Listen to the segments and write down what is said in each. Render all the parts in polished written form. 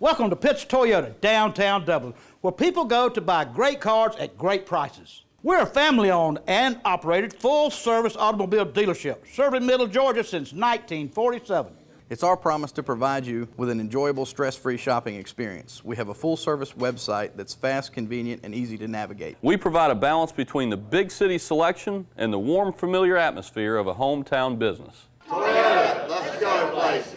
Welcome to Pitts Toyota, downtown Dublin, where people go to buy great cars at great prices. We're a family-owned and operated full-service automobile dealership, serving Middle Georgia since 1947. It's our promise to provide you with an enjoyable, stress-free shopping experience. We have a full-service website that's fast, convenient, and easy to navigate. We provide a balance between the big city selection and the warm, familiar atmosphere of a hometown business. Toyota, let's go places.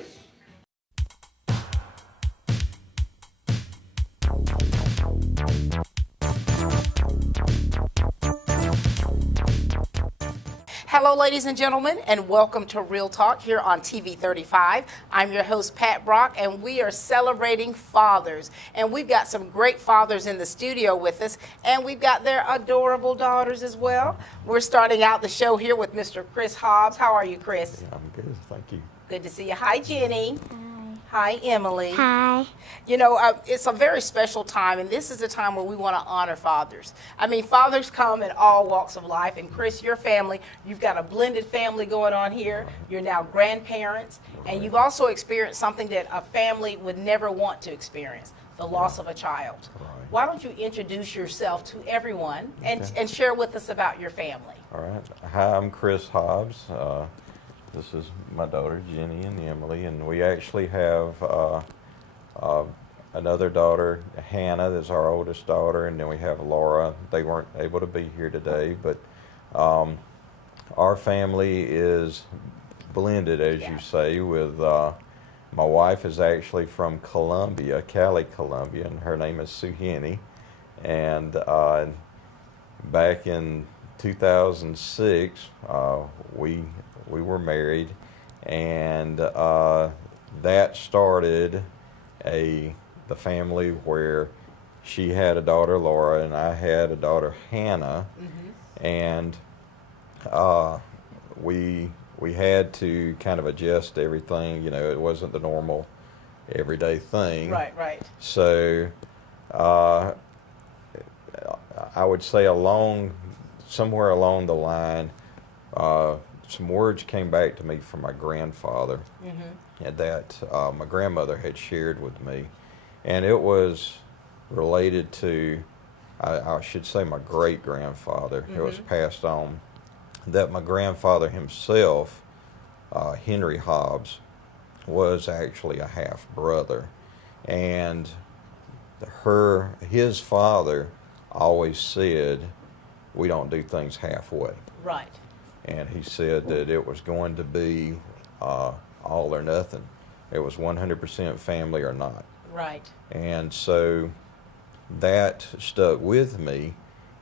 Hello, ladies and gentlemen, and welcome to Real Talk here on TV 35. I'm your host, Pat Brock, and we are celebrating fathers. And we've got some great fathers in the studio with us, and we've got their adorable daughters as well. We're starting out the show here with Mr. Chris Hobbs. How are you, Chris? I'm good, thank you. Good to see you. Hi, Jenny. Hi, Emily. Hi. You know, it's a very special time, and this is a time where we want to honor fathers. I mean, fathers come in all walks of life, and Chris, your family, you've got a blended family going on here. You're now grandparents, and you've also experienced something that a family would never want to experience, the loss of a child. Right. Why don't you introduce yourself to everyone and share with us about your family? All right. Hi, I'm Chris Hobbs. This is my daughter, Jenny and Emily, and we actually have another daughter, Hannah, that's our oldest daughter, and then we have Laura. They weren't able to be here today, but our family is blended, as you say, with my wife is actually from Columbia, Cali, Columbia, and her name is Suhini. And back in 2006, we were married, and that started the family where she had a daughter, Laura, and I had a daughter, Hannah. Mm-hmm. And we had to kind of adjust everything. You know, it wasn't the normal everyday thing. Right, right. So I would say somewhere along the line, some words came back to me from my grandfather, and that my grandmother had shared with me, and it was related to, I should say, my great-grandfather. It was passed on that my grandfather himself, Henry Hobbs, was actually a half-brother, and his father always said, we don't do things halfway. Right. And he said that it was going to be all or nothing. It was 100% family or not. Right. And so that stuck with me,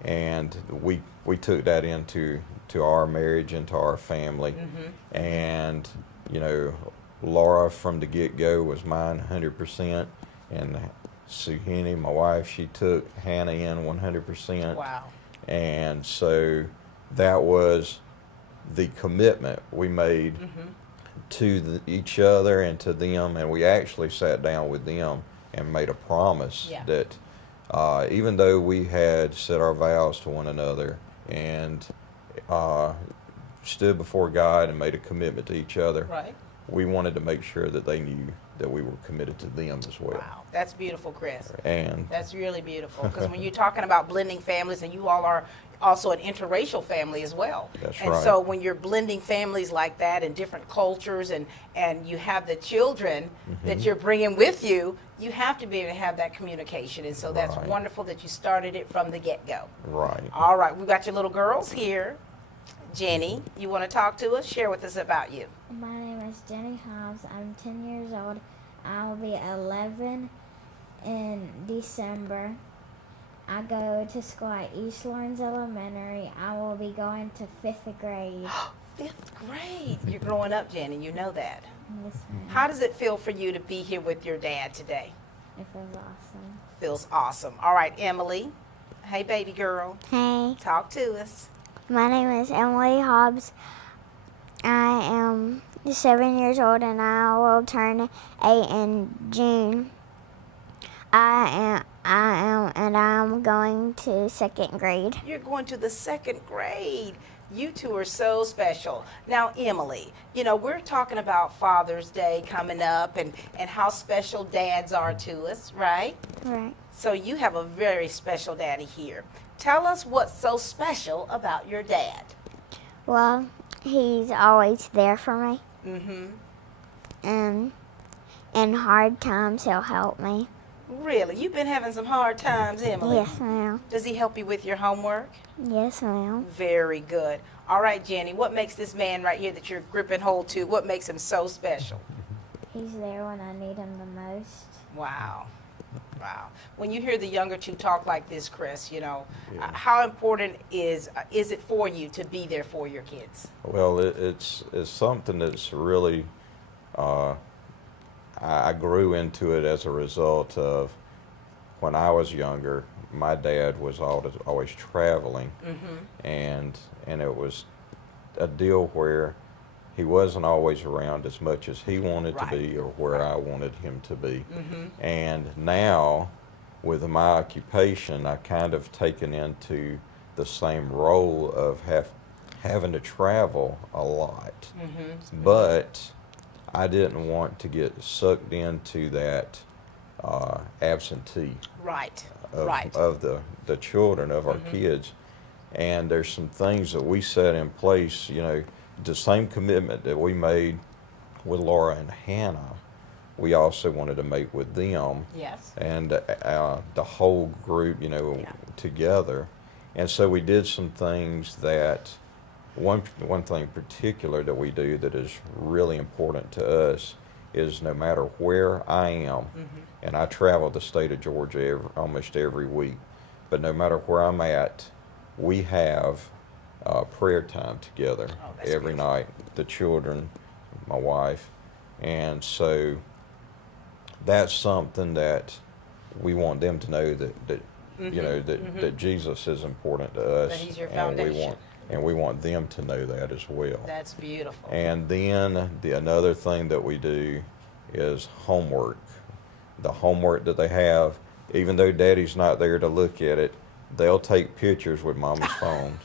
and we took that into our marriage, into our family. Mm-hmm. And, you know, Laura from the get-go was mine 100%, and Suhini, my wife, she took Hannah in 100%. Wow. And so that was the commitment we made to each other and to them, and we actually sat down with them and made a promise that even though we had said our vows to one another and stood before God and made a commitment to each other, right, we wanted to make sure that they knew that we were committed to them as well. Wow, that's beautiful, Chris. And that's really beautiful, because when you're talking about blending families, and you all are also an interracial family as well. That's and right. So when you're blending families like that and different cultures, and you have the children that you're bringing with you, you have to be able to have that communication. And so that's wonderful that you started it from the get-go. Right. All right, we've got your little girls here. Jenny, you want to talk to us? Share with us about you. My name is Jenny Hobbs. I'm 10 years old. I will be 11 in December. I go to school at East Lawrence Elementary. I will be going to 5th grade. 5th grade. You're growing up, Jenny. You know that. Yes, ma'am. How does it feel for you to be here with your dad today? It feels awesome. Feels awesome. All right, Emily. Hey, baby girl. Hey, Talk to us. my name is Emily Hobbs. I am 7 years old, and I will turn 8 in June. I am going to 2nd grade. You're going to the 2nd grade. You two are so special. Now, Emily, you know, we're talking about Father's Day coming up and how special dads are to us, right? Right. So you have a very special daddy here. Tell us what's so special about your dad. Well, he's always there for me. Mm-hmm. And in hard times, he'll help me. Really? You've been having some hard times, Emily. Yes, ma'am. Does he help you with your homework? Yes, ma'am. Very good. All right, Jenny, what makes this man right here that you're gripping hold to, what makes him so special? He's there when I need him the most. Wow. Wow. When you hear the younger two talk like this, Chris, you know, how important is it for you to be there for your kids? Well, it's something that's really, I grew into it as a result of when I was younger. My dad was always traveling, and it was a deal where he wasn't always around as much as he wanted to be or where I wanted him to be. And now, with my occupation, I kind of taken into the same role of having to travel a lot. But I didn't want to get sucked into that absentee of the children, of our kids. And there's some things that we set in place, you know, the same commitment that we made with Laura and Hannah, we also wanted to make with them. Yes. And the whole group, you know, together. And so we did some things that, one thing in particular that we do that is really important to us is no matter where I am, and I travel the state of Georgia almost every week, but no matter where I'm at, we have prayer time together every night, the children, my wife, and so that's something that we want them to know that you know that Jesus is important to us, that he's your foundation. And we want them to know that as well. That's beautiful. And then another thing that we do is homework. The homework that they have, even though Daddy's not there to look at it, they'll take pictures with Mama's phone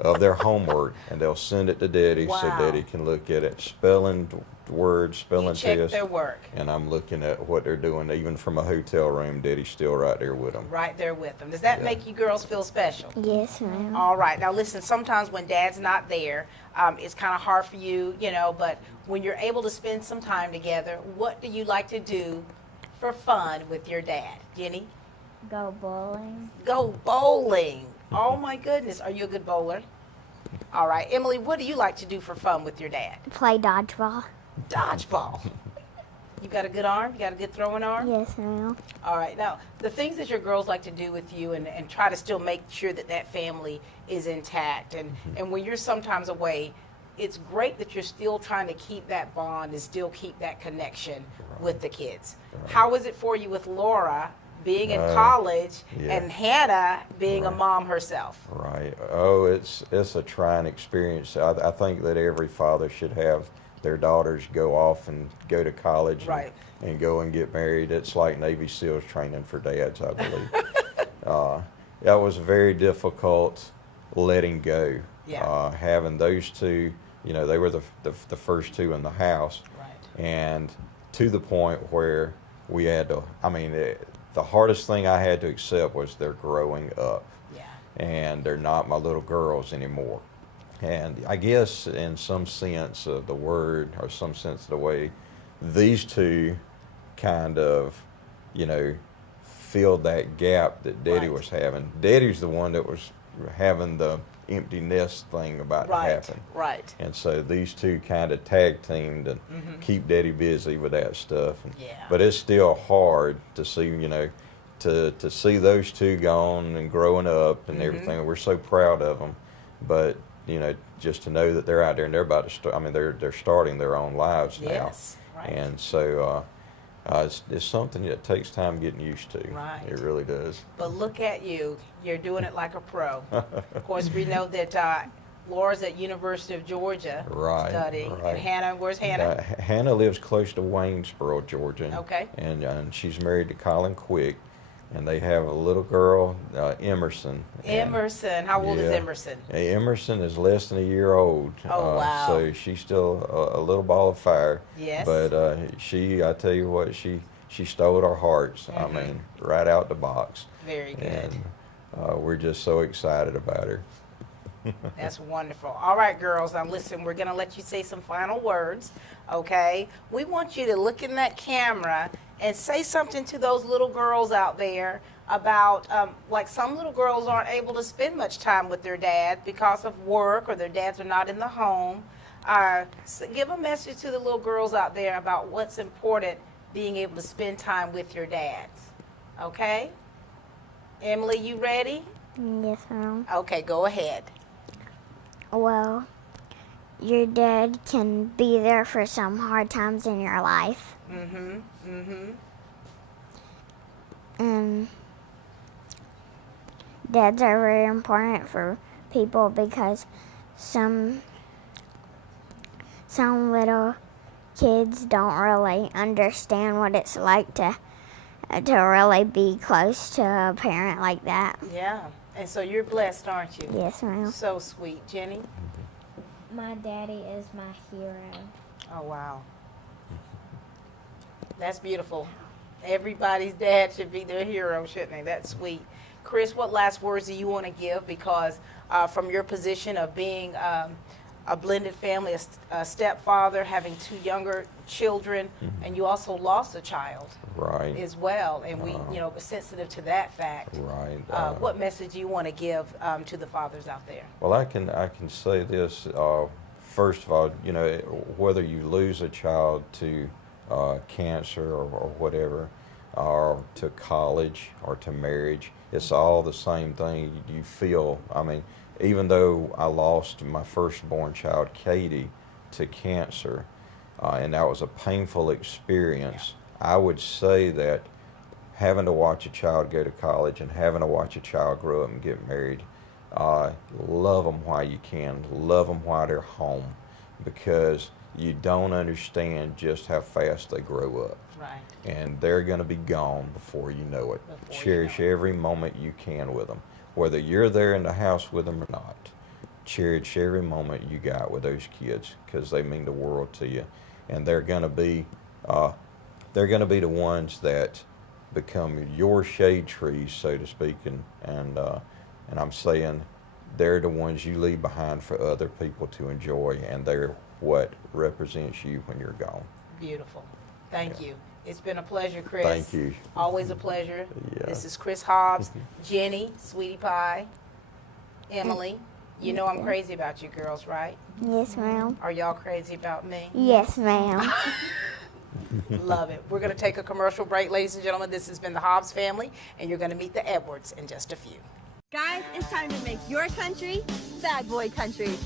of their homework, and they'll send it to Daddy so Daddy can look at it. Spelling words, spelling tests. Check their work. And I'm looking at what they're doing, even from a hotel room. Daddy's still right there with them. Right there with them. Does that make you girls feel special? Yes, ma'am. All right. Now listen, sometimes when Dad's not there, it's kind of hard for you, you know, but when you're able to spend some time together, what do you like to do for fun with your dad? Jenny? Go bowling. Go bowling. Oh my goodness. Are you a good bowler? All right. Emily, what do you like to do for fun with your dad? Play dodgeball. Dodgeball. You got a good arm? You got a good throwing arm? Yes, ma'am. All right. Now, the things that your girls like to do with you and try to still make sure that that family is intact. And when you're sometimes away, it's great that you're still trying to keep that bond and still keep that connection with the kids. How is it for you with Laura being in college and Hannah being a mom herself? Right. Oh, it's a trying experience. I think that every father should have their daughters go off and go to college and go and get married. It's like Navy SEALs training for dads, I believe. That was very difficult letting go. Having those two, you know, they were the first two in the house. And to the point where we had to, I mean, the hardest thing I had to accept was they're growing up. And they're not my little girls anymore. And I guess in some sense of the word, or some sense of the way, these two kind of, you know, filled that gap that Daddy was having. Daddy's the one that was having the empty nest thing about to happen. And so these two kind of tag teamed and keep Daddy busy with that stuff. And, but it's still hard to see, you know, to see those two gone and growing up and everything. We're so proud of them. But, you know, just to know that they're out there and they're about to start, I mean, they're starting their own lives now. And so it's something that takes time getting used to. It really does. But look at you. You're doing it like a pro. Of course, we know that Laura's at University of Georgia studying. And Hannah, where's Hannah? Hannah lives close to Waynesboro, Georgia. And she's married to Colin Quick. and they have a little girl, Emerson. Emerson, how old is Yeah. Emerson? Emerson is less than a year old. Oh, wow. So she's still a little ball of fire. Yes. But I tell you what, she stole our hearts. I mean, right out the box. Very good. And we're just so excited about her. That's wonderful. All right, girls, now listen, we're going to let you say some final words, okay? We want you to look in that camera and say something to those little girls out there about, like some little girls aren't able to spend much time with their dad because of work or their dads are not in the home. So give a message to the little girls out there about what's important being able to spend time with your dads, okay? Emily, you ready? Yes, ma'am. Okay, go ahead. Well, your dad can be there for some hard times in your life. And dads are very important for people because some little kids don't really understand what it's like to really be close to a parent like that. Yeah, and so you're blessed, aren't you? Yes, ma'am. So sweet. Jenny? My daddy is my hero. Oh, wow. That's beautiful. Everybody's dad should be their hero, shouldn't they? That's sweet. Chris, what last words do you want to give? Because from your position of being a blended family, a stepfather, having 2 younger children, and you also lost a child Right. as well, and we, were sensitive to that fact. Right. What message do you want to give to the fathers out there? Well, I can say this. First of all, whether you lose a child to cancer or whatever, or to college or to marriage, it's all the same thing. You feel. I mean, even though I lost my firstborn child, Katie, to cancer, and that was a painful experience, I would say that having to watch a child go to college and having to watch a child grow up and get married, love them while you can. Love them while they're home, because you don't understand just how fast they grow up. Right. And they're going to be gone before you know it. Before you Cherish know it. every moment you can with them, whether you're there in the house with them or not. Cherish every moment you got with those kids, because they mean the world to you, and they're going to be the ones that become your shade trees, so to speak, and I'm saying they're the ones you leave behind for other people to enjoy, and they're what represents you when you're gone. Beautiful. Thank you. It's been a pleasure, Chris. Thank you. Always a pleasure. Yeah. This is Chris Hobbs, Jenny, Sweetie Pie, Emily. You know I'm crazy about you girls, right? Yes, ma'am. Are y'all crazy about me? Yes, ma'am. Love it. We're going to take a commercial break, ladies and gentlemen. This has been the Hobbs family, and you're going to meet the Edwards in just a few. Guys, it's time to make your country bad boy country.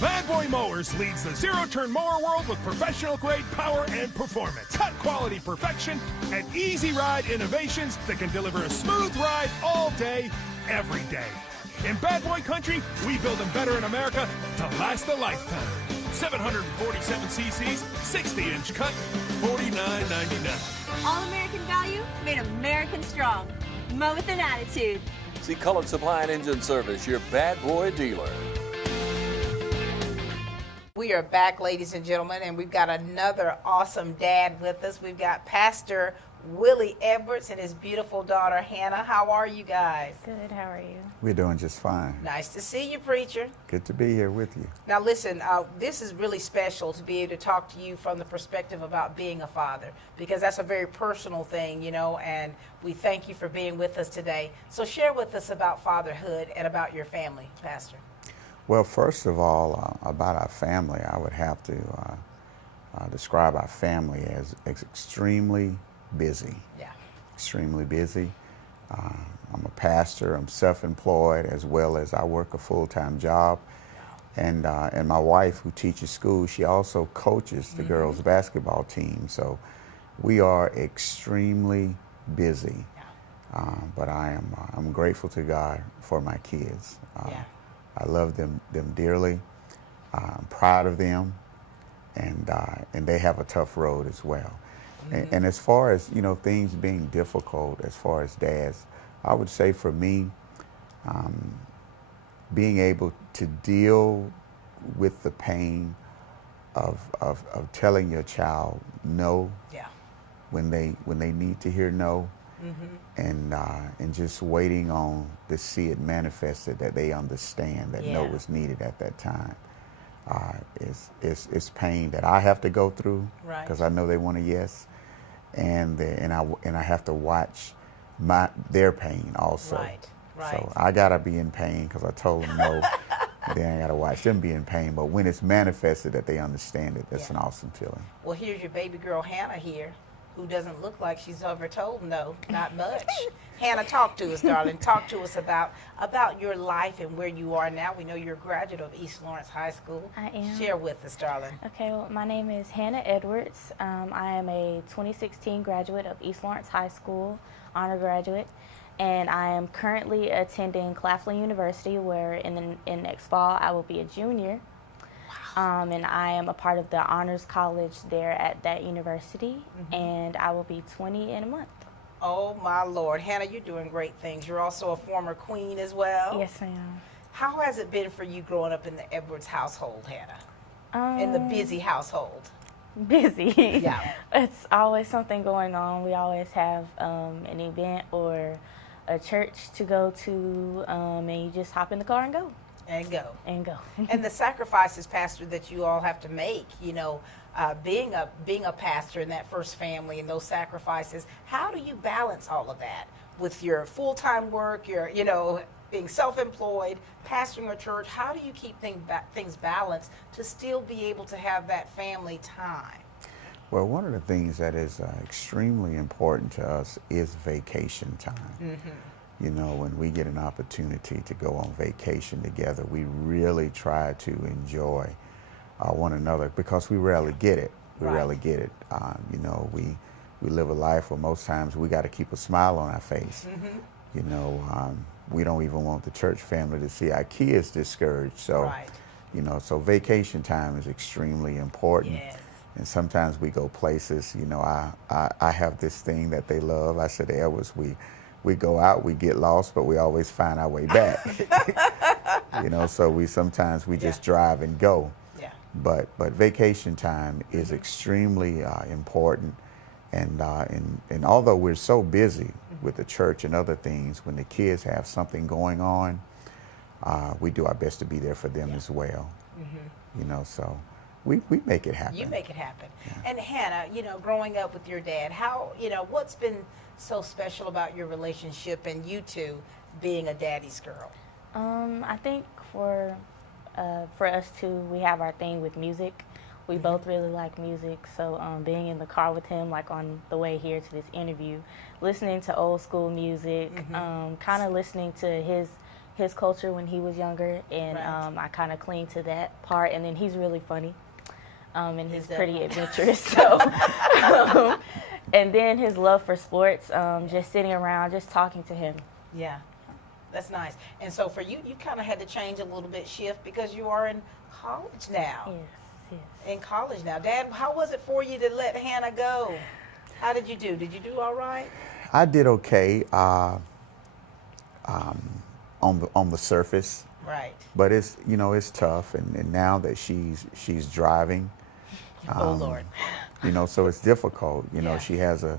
Bad Boy Mowers leads the zero-turn mower world with professional-grade power and performance, cut-quality perfection, and easy-ride innovations that can deliver a smooth ride all day, every day. In Bad Boy Country, we build them better in America to last a lifetime. 747 cc's, 60-inch cut, $49.99. All-American value, made American strong. Mow with an attitude. See Cullen Supply and Engine Service, your Bad Boy dealer. We are back, ladies and gentlemen, and we've got another awesome dad with us. We've got Pastor Willie Edwards and his beautiful daughter, Hannah. How are you guys? Good, how are you? We're doing just fine. Nice to see you, preacher. Good to be here with you. Now listen, this is really special to be able to talk to you from the perspective about being a father, because that's a very personal thing, and we thank you for being with us today. So share with us about fatherhood and about your family, Pastor. Well, first of all, about our family, I would have to describe our family as extremely busy. Yeah. Extremely busy. I'm a pastor. I'm self-employed, as well as I work a full-time job. And my wife, who teaches school, she also coaches the girls' basketball team. So we are extremely busy. Yeah. But I'm grateful to God for my kids. Yeah. I love them dearly. I'm proud of them, and they have a tough road as well. And as far as, you know, things being difficult, as far as dads, I would say for me, being able to deal with the pain of telling your child no when they need to hear no, and just waiting on to see it manifested, that they understand that no was needed at that time. It's pain that I have to go through because I know they want a yes, and I have to watch their pain also. Right. So I gotta be in pain because I told them no. Then I gotta watch them be in pain. But when it's manifested that they understand it, that's an awesome feeling. Well, here's your baby girl Hannah here, who doesn't look like she's ever told no, not much. Hannah, talk to us, darling. Talk to us about your life and where you are now. We know you're a graduate of East Lawrence High School. I am. Share with us, darling. Okay, well, my name is Hannah Edwards. I am a 2016 graduate of East Lawrence High School, honor graduate, and I am currently attending Claflin University, where in next fall I will be a junior. And I am a part of the honors college there at that university, and I will be 20 in a month. Oh my Lord. Hannah, you're doing great things. You're also a former queen as well. Yes, ma'am. How has it been for you growing up in the Edwards household, Hannah? In the busy household? Busy. Yeah. It's always something going on. We always have an event or a church to go to, and you just hop in the car and go. And go. And go. And the sacrifices, Pastor, that you all have to make, you know, being a pastor in that first family and those sacrifices, how do you balance all of that with your full-time work, your, you know, being self-employed, pastoring a church? How do you keep things balanced to still be able to have that family time? Well, one of the things that is extremely important to us is vacation time. You know, when we get an opportunity to go on vacation together, we really try to enjoy one another, because we rarely get it. We rarely get it. You know, we live a life where most times we got to keep a smile on our face. You know, we don't even want the church family to see our kids discouraged. So, you know, so vacation time is extremely important. And sometimes we go places, you know, I have this thing that they love. I said, Edwards, we go out, we get lost, but we always find our way back. You know, so we sometimes just drive and go. But vacation time is extremely important, and although we're so busy with the church and other things, when the kids have something going on, we do our best to be there for them as well. You know, so we make it happen. You make it happen. And Hannah, you know, growing up with your dad, how, you know, what's been so special about your relationship and you two being a daddy's girl? I think for us too, we have our thing with music. We both really like music, so being in the car with him, like on the way here to this interview, listening to old school music, kind of listening to his culture when he was younger, and I kind of cling to that part. And then he's really funny, and he's pretty adventurous. So, and then his love for sports, just sitting around, just talking to him. Yeah. That's nice. And so for you, you kind of had to change a little bit, shift, because you are in college now. Yes. In college now. Dad, how was it for you to let Hannah go? How did you do? Did you do all right? I did okay on the surface. Right. But it's, you know, it's tough, and now that she's driving. Oh Lord. You know, so it's difficult. You know, she has a,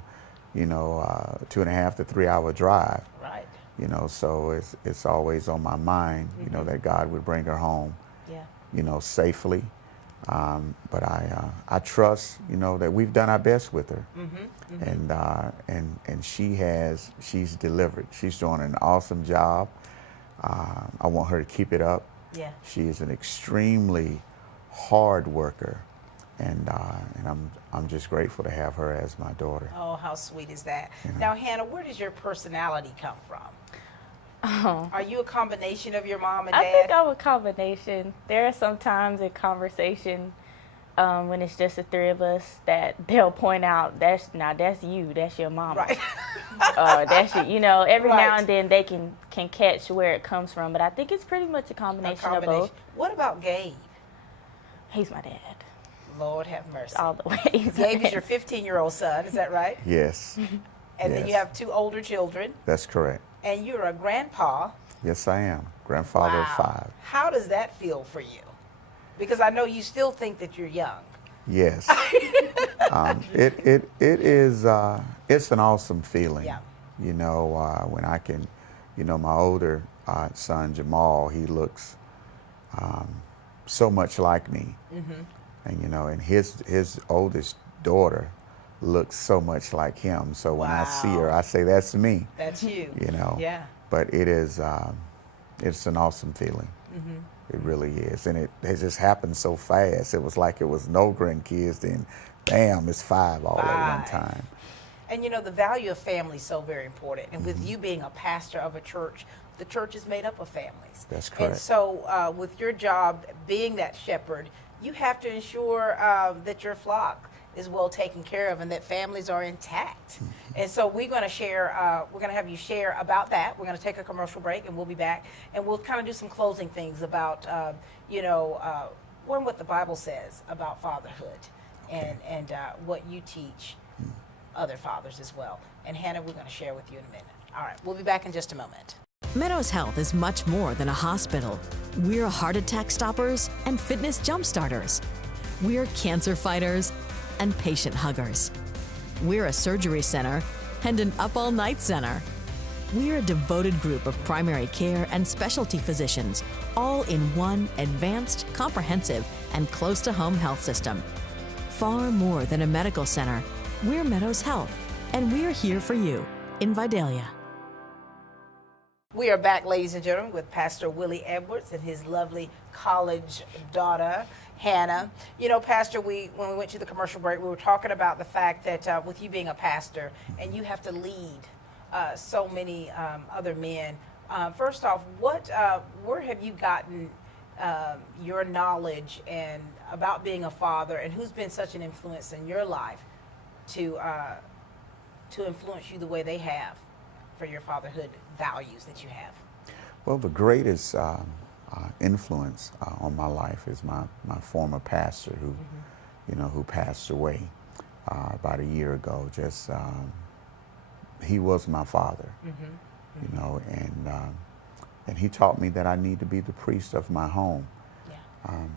you know, 2.5 to 3 hour drive. Right. You know, so it's always on my mind, you know, that God would bring her home, you know, safely. But I trust, you know, that we've done our best with her, and she's delivered. She's doing an awesome job. I want her to keep it up. Yeah. She is an extremely hard worker, and I'm just grateful to have her as my daughter. Oh, how sweet is that? You know? Now, Hannah, where does your personality come from? Oh. Are you a combination of your mom and dad? I think I'm a combination. There are some times in conversation when it's just the three of us that they'll point out, that's you, that's your mama. Right. That's you know, every now and then they can catch where it comes from, but I think it's pretty much a combination of both. What about Gabe? He's my dad. Lord have mercy. all the ways. Gabe is your 15-year-old son, is that right? Yes. And then you have 2 older children. That's correct. And you're a grandpa. Yes, I am. Grandfather of 5. How does that feel for you? Because I know you still think that you're young. Yes. It is, it's an awesome feeling. Yeah. You know, when I can, you know, my older son, Jamal, he looks so much like me. And, you know, and his oldest daughter looks so much like him. So when I see her, I say, that's me. That's you. You know. Yeah. But it is, it's an awesome feeling. It really is. And it just happened so fast. It was like it was no grandkids, then bam, it's 5 all at one time. And you know, the value of family is so very important. And with you being a pastor of a church, the church is made up of families. That's correct. And so with your job being that shepherd, you have to ensure that your flock is well taken care of and that families are intact. And so we're going to share, we're going to have you share about that. We're going to take a commercial break and we'll be back. And we'll kind of do some closing things about, you know, what the Bible says about fatherhood and what you teach other fathers as well. And Hannah, we're going to share with you in a minute. All right, we'll be back in just a moment. Meadows Health is much more than a hospital. We're heart attack stoppers and fitness jump starters. We're cancer fighters and patient huggers. We're a surgery center and an up all night center. We're a devoted group of primary care and specialty physicians, all in one advanced, comprehensive, and close to home health system. Far more than a medical center, we're Meadows Health, and we're here for you in Vidalia. We are back, ladies and gentlemen, with Pastor Willie Edwards and his lovely college daughter, Hannah. You know, Pastor, when we went to the commercial break, we were talking about the fact that with you being a pastor and you have to lead so many other men. First off, where have you gotten your knowledge and about being a father, and who's been such an influence in your life to influence you the way they have for your fatherhood values that you have? Well, the greatest influence on my life is my former pastor who, you know, who passed away about a year ago. Just he was my father, you know, and he taught me that I need to be the priest of my home,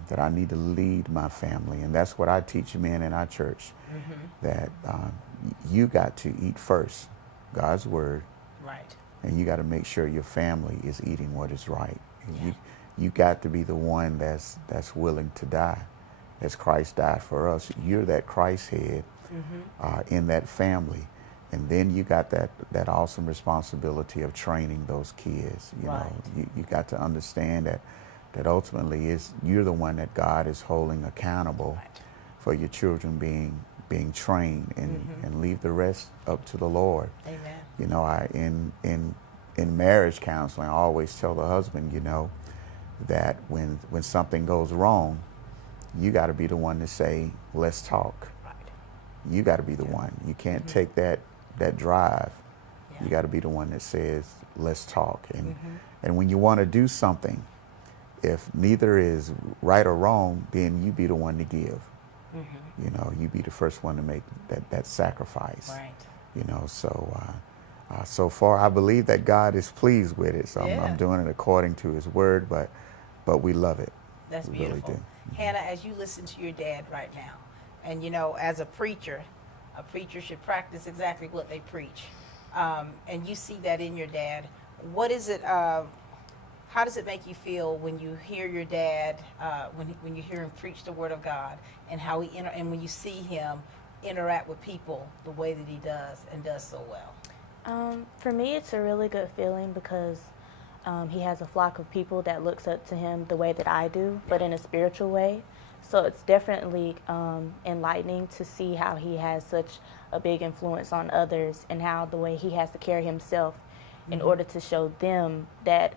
that I need to lead my family, and that's what I teach men in our church. That you got to eat first God's word, right, and you got to make sure your family is eating what is right. You got to be the one that's willing to die, as Christ died for us. You're that Christ head in that family, and then you got that awesome responsibility of training those kids. You know, you got to understand that ultimately you're the one that God is holding accountable for your children being trained, and leave the rest up to the Lord. Amen. You know, in marriage counseling, I always tell the husband, you know, that when something goes wrong, you got to be the one to say, let's talk. Right. You got to be the one. You can't take that drive. You got to be the one that says, let's talk. And when you want to do something, if neither is right or wrong, then you be the one to give. You know, you be the first one to make that sacrifice. Right. You know, so far I believe that God is pleased with it. So I'm doing it according to His word, but we love it. That's we beautiful. Really do. Hannah, as you listen to your dad right now, and you know, as a preacher should practice exactly what they preach, and you see that in your dad. What is it? How does it make you feel when you hear your dad, when you hear him preach the Word of God, and how and when you see him interact with people the way that he does and does so well? For me, it's a really good feeling because he has a flock of people that looks up to him the way that I do, but in a spiritual way. So it's definitely enlightening to see how he has such a big influence on others, and how the way he has to carry himself in order to show them that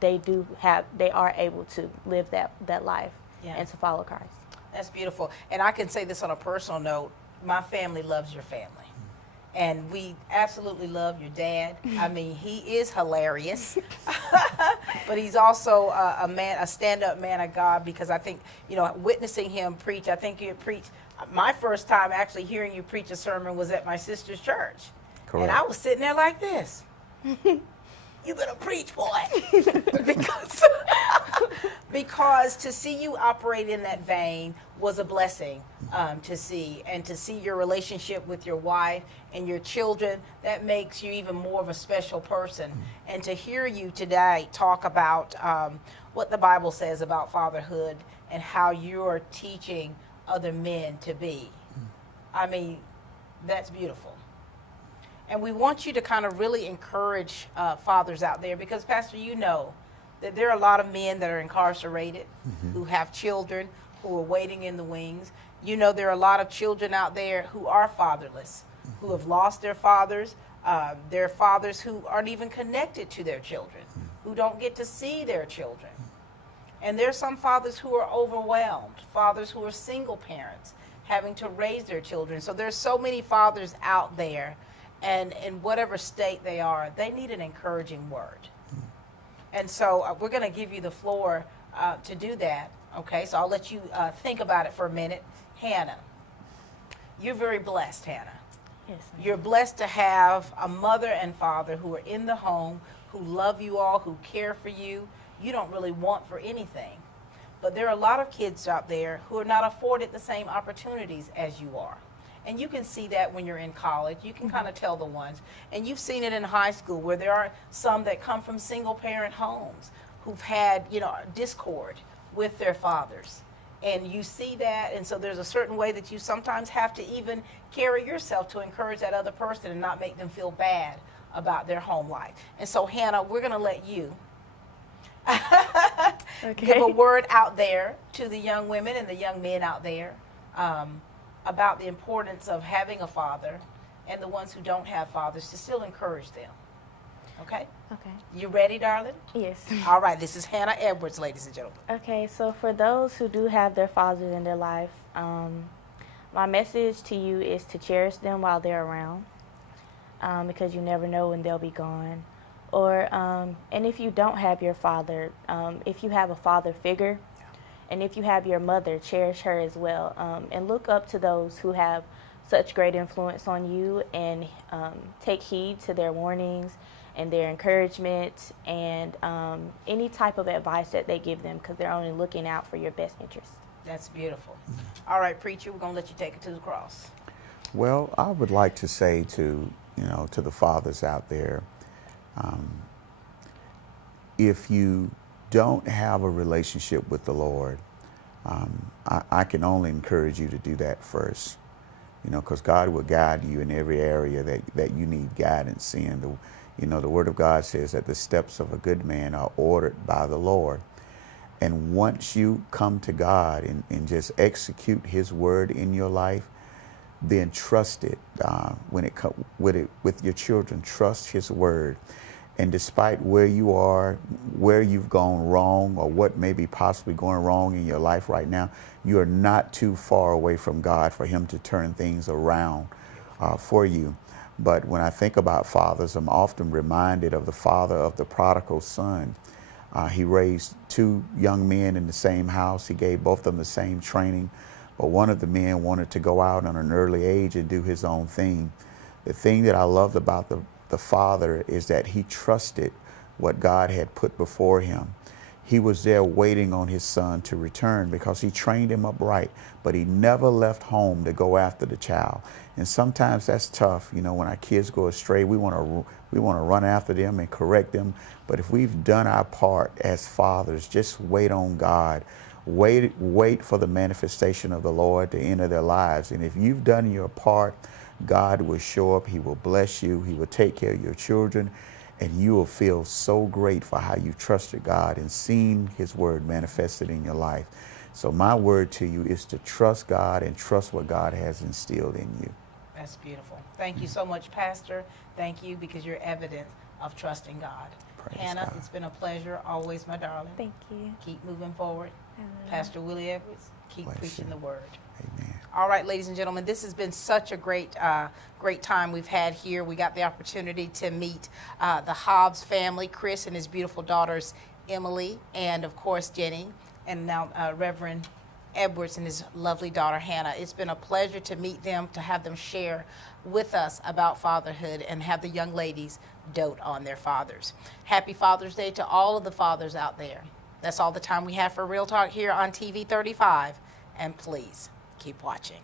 they are able to live that life and to follow Christ. That's beautiful. And I can say this on a personal note, my family loves your family. And we absolutely love your dad. I mean, he is hilarious. but he's also a man, a stand-up man of God, because I think, you know, witnessing him preach, I think you preach. My first time actually hearing you preach a sermon was at my sister's church. Correct. And I was sitting there like this. You better preach, boy. because to see you operate in that vein was a blessing to see. And to see your relationship with your wife and your children, that makes you even more of a special person. And to hear you today talk about what the Bible says about fatherhood and how you're teaching other men to be. I mean, that's beautiful. And we want you to kind of really encourage fathers out there, because, Pastor, you know that there are a lot of men that are incarcerated, who have children who are waiting in the wings. You know there are a lot of children out there who are fatherless, who have lost their fathers who aren't even connected to their children, who don't get to see their children. And there's some fathers who are overwhelmed, fathers who are single parents, having to raise their children. So there's so many fathers out there, and in whatever state they are, they need an encouraging word. And so we're going to give you the floor to do that. Okay, so I'll let you think about it for a minute. Hannah, you're very blessed, Hannah. Yes, ma'am. You're blessed to have a mother and father who are in the home, who love you all, who care for you. You don't really want for anything. But there are a lot of kids out there who are not afforded the same opportunities as you are. And you can see that when you're in college. You can kind of tell the ones. And you've seen it in high school, where there are some that come from single parent homes who've had, you know, discord with their fathers. And you see that, and so there's a certain way that you sometimes have to even carry yourself to encourage that other person and not make them feel bad about their home life. And so, Hannah, we're going to let you give a word out there to the young women and the young men out there about the importance of having a father, and the ones who don't have fathers, to still encourage them. Okay? Okay. You ready, darling? Yes. All right, this is Hannah Edwards, ladies and gentlemen. Okay, so for those who do have their fathers in their life, my message to you is to cherish them while they're around, because you never know when they'll be gone. Or, and if you don't have your father, if you have a father figure, and if you have your mother, cherish her as well. And look up to those who have such great influence on you, and take heed to their warnings and their encouragement, and any type of advice that they give them, because they're only looking out for your best interest. That's beautiful. All right, preacher, we're going to let you take it to the cross. Well, I would like to say to the fathers out there, if you don't have a relationship with the Lord, I can only encourage you to do that first, because God will guide you in every area that you need guidance in. The Word of God says that the steps of a good man are ordered by the Lord. And once you come to God and just execute His Word in your life, then trust it. With your children, trust His Word. And despite where you are, where you've gone wrong, or what may be possibly going wrong in your life right now, you are not too far away from God for Him to turn things around for you. But when I think about fathers, I'm often reminded of the father of the prodigal son. He raised two young men in the same house. He gave both of them the same training, but one of the men wanted to go out at an early age and do his own thing. The thing that I loved about the father is that he trusted what God had put before him. He was there waiting on his son to return, because he trained him up right, but he never left home to go after the child. And sometimes that's tough. When our kids go astray, we want to run after them and correct them. But if we've done our part as fathers, just wait on God. Wait for the manifestation of the Lord to enter their lives. And if you've done your part, God will show up. He will bless you. He will take care of your children. And you will feel so great for how you trusted God and seen His Word manifested in your life. So my word to you is to trust God and trust what God has instilled in you. That's beautiful. Thank you so much, Pastor. Thank you, because you're evidence of trusting God. Praise Hannah, God. It's been a pleasure, always, my darling. Thank you. Keep moving forward. Pastor Willie Edwards, keep Bless preaching you. the word. Amen. All right, ladies and gentlemen, this has been such a great time we've had here. We got the opportunity to meet the Hobbs family, Chris and his beautiful daughters, Emily, and of course Jenny, and now Reverend Edwards and his lovely daughter Hannah. It's been a pleasure to meet them, to have them share with us about fatherhood and have the young ladies dote on their fathers. Happy Father's Day to all of the fathers out there. That's all the time we have for Real Talk here on TV 35, and please keep watching.